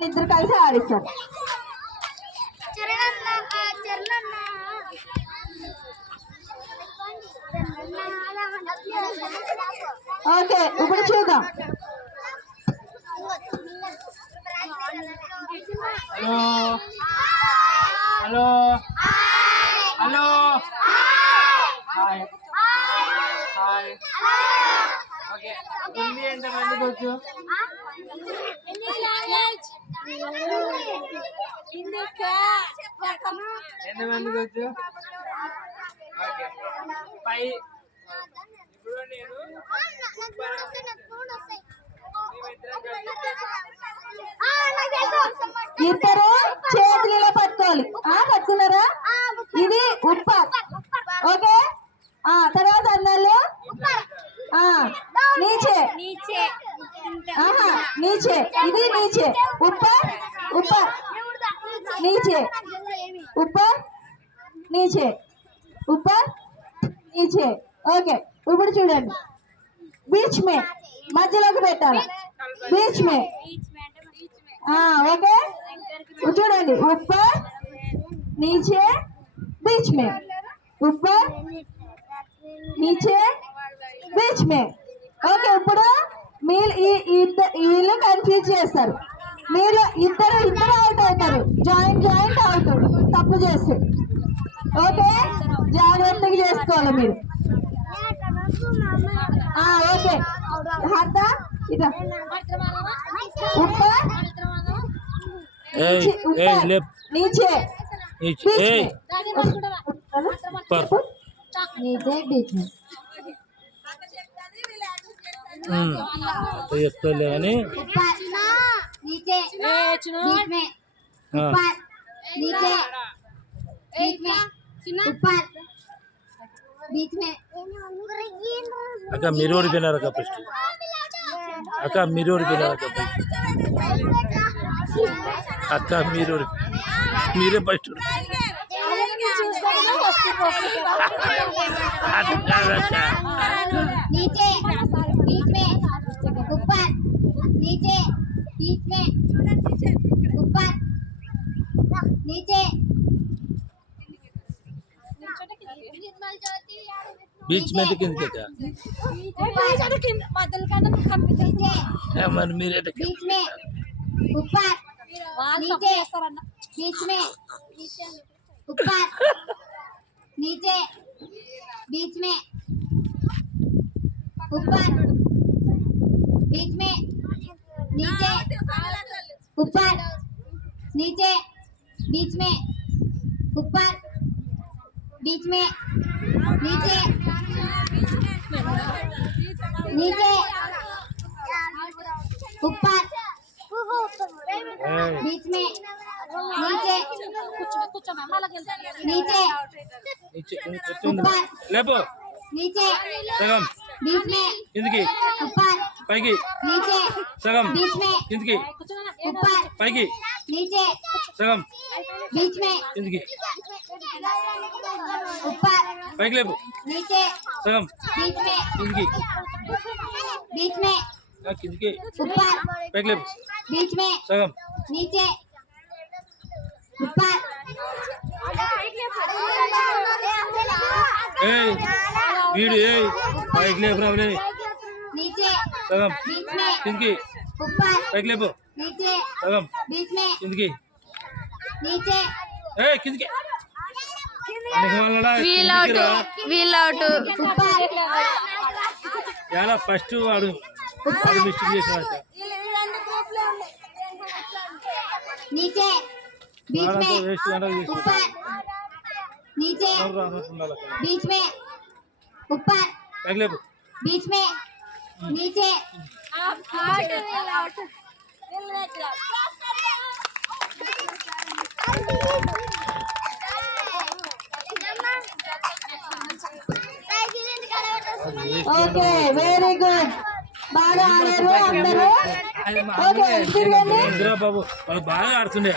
మన ఇద్దరు కలిసి ఆడిస్తారు. ఓకే ఇప్పుడు చూద్దాం. Hello hello hi hi. Okay Hindi ఎంతమందికి వచ్చు? ఎంతమందికి వచ్చు? ఓకే పై ఇప్పుడు నేను ఇద్దరు చేతులు ఇలా పట్టుకోవాలి. పట్టుకున్నారా? ఇది ఉప్పర్. ఓకే తర్వాత అన్నాళ్ళు నీచే నీచే. ఇది నీచే. ఉప్పర్ ऊपर नीचे ऊपर नीचे ऊपर नीचे. ఓకే ఇప్పుడు చూడండి बीच में మధ్యలోకి పెట్టాలి. बीच में ఓకే చూడండి ऊपर नीचे बीच में ऊपर नीचे बीच में. ఓకే ఇప్పుడు మీరు వీళ్ళు కన్ఫ్యూజ్ చేస్తారు. మీరు ఇద్దరు అవుట్ అవుతారు. జాయింట్ అవుతారు తప్పు చేస్తే. ఓకే జాగ్రత్తగా చేసుకోవాలి మీరు. ఓకే हाथ इधर ऊपर नीचे नीचे बीच में तो ये तो लेने नीचे बीच में ऊपर नीचे बीच में ऊपर बीच में. అక్క మీరు ఓడిపోయినారు అక్క ఫస్ట్. అక్క మీరు ఓడిపోయినారు అక్క ఫస్ట్. అక్క మీరు మీరే ఫస్ట్. नीचे बीच में ऊपर नीचे बीच में ऊपर नीचे बीच में तो किनके क्या मन मेरे बीच में ऊपर नीचे बीच में ऊपर नीचे बीच में ऊपर बीच में नीचे ऊपर नीचे बीच में ऊपर बीच में नीचे नीचे ऊपर बीच में नीचे नीचे ऊपर लेपो नीचे सगम बीच में इंदकी ऊपर पैकी नीचे सगम बीच में इंदकी ऊपर पैकी नीचे सगम बीच में इंदकी ऊपर पैकी लेपो नीचे सगम बीच में इंदकी बीच में इंदकी ऊपर पैकी लेपो बीच में सगम नीचे ऊपर ए वीडियो ए पैकी लेपो रावले नीचे सगम बीच में इंदकी ऊपर पैकी लेपो नीचे सगम बीच में इंदकी नीचे ए किंदकी వీల్ అవుట్ ऊपर याला फस्ट वाడు वाడు మిస్టేక్ చేశాడు. नीचे बीच में ऊपर नीचे बीच में ऊपर बीच में नीचे ఓకే వెరీ గుడ్. బాగా ఆడారు అందరూ. ఓకే ఇంద్రా బాబు వాళ్ళు బాగా ఆడుతుండే.